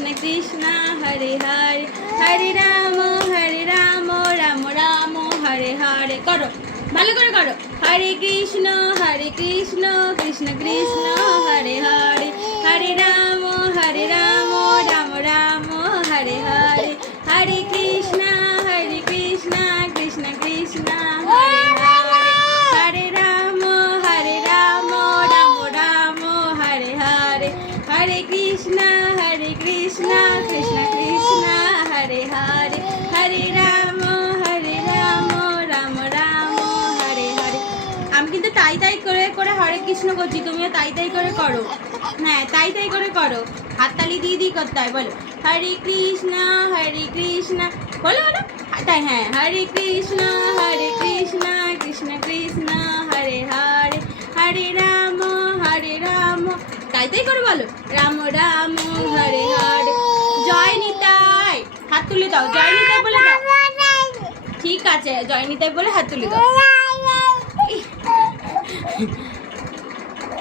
কৃষ্ণ কৃষ্ণ হরে হরে হরে রাম রাম রাম হরে হরে। করো, ভালো করে করো। হরে কৃষ্ণ কৃষ্ণ কৃষ্ণ হরে হরে হরে রাম রাম রাম হরে হরে হরে কৃষ্ণ কৃষ্ণ কৃষ্ণ হরে হরে হরে রাম রাম রাম হরে হরে হরে কৃষ্ণ কৃষ্ণ কৃষ্ণ হরে হরে হরে রাম রাম রাম হরে হরে। আমি কিন্তু তাই তাই করে করে হরে কৃষ্ণ করছি, তুমিও তাই তাই করে করো। হ্যাঁ, তাই তাই করে করো, হাততালি দিয়ে দিয়ে করতে হয়। বলো হরে কৃষ্ণ বলো বলো তাই। হ্যাঁ, হরে কৃষ্ণ কৃষ্ণ কৃষ্ণ হরে হরে হরে রাম তাই তাই করে বলো রাম রাম হরে হরে। জয় নিতাই, হাত তুলে দাও। জয় নিতাই বলে দাও। ঠিক আছে, জয় নিতাই বলে হাত তুলে দাও।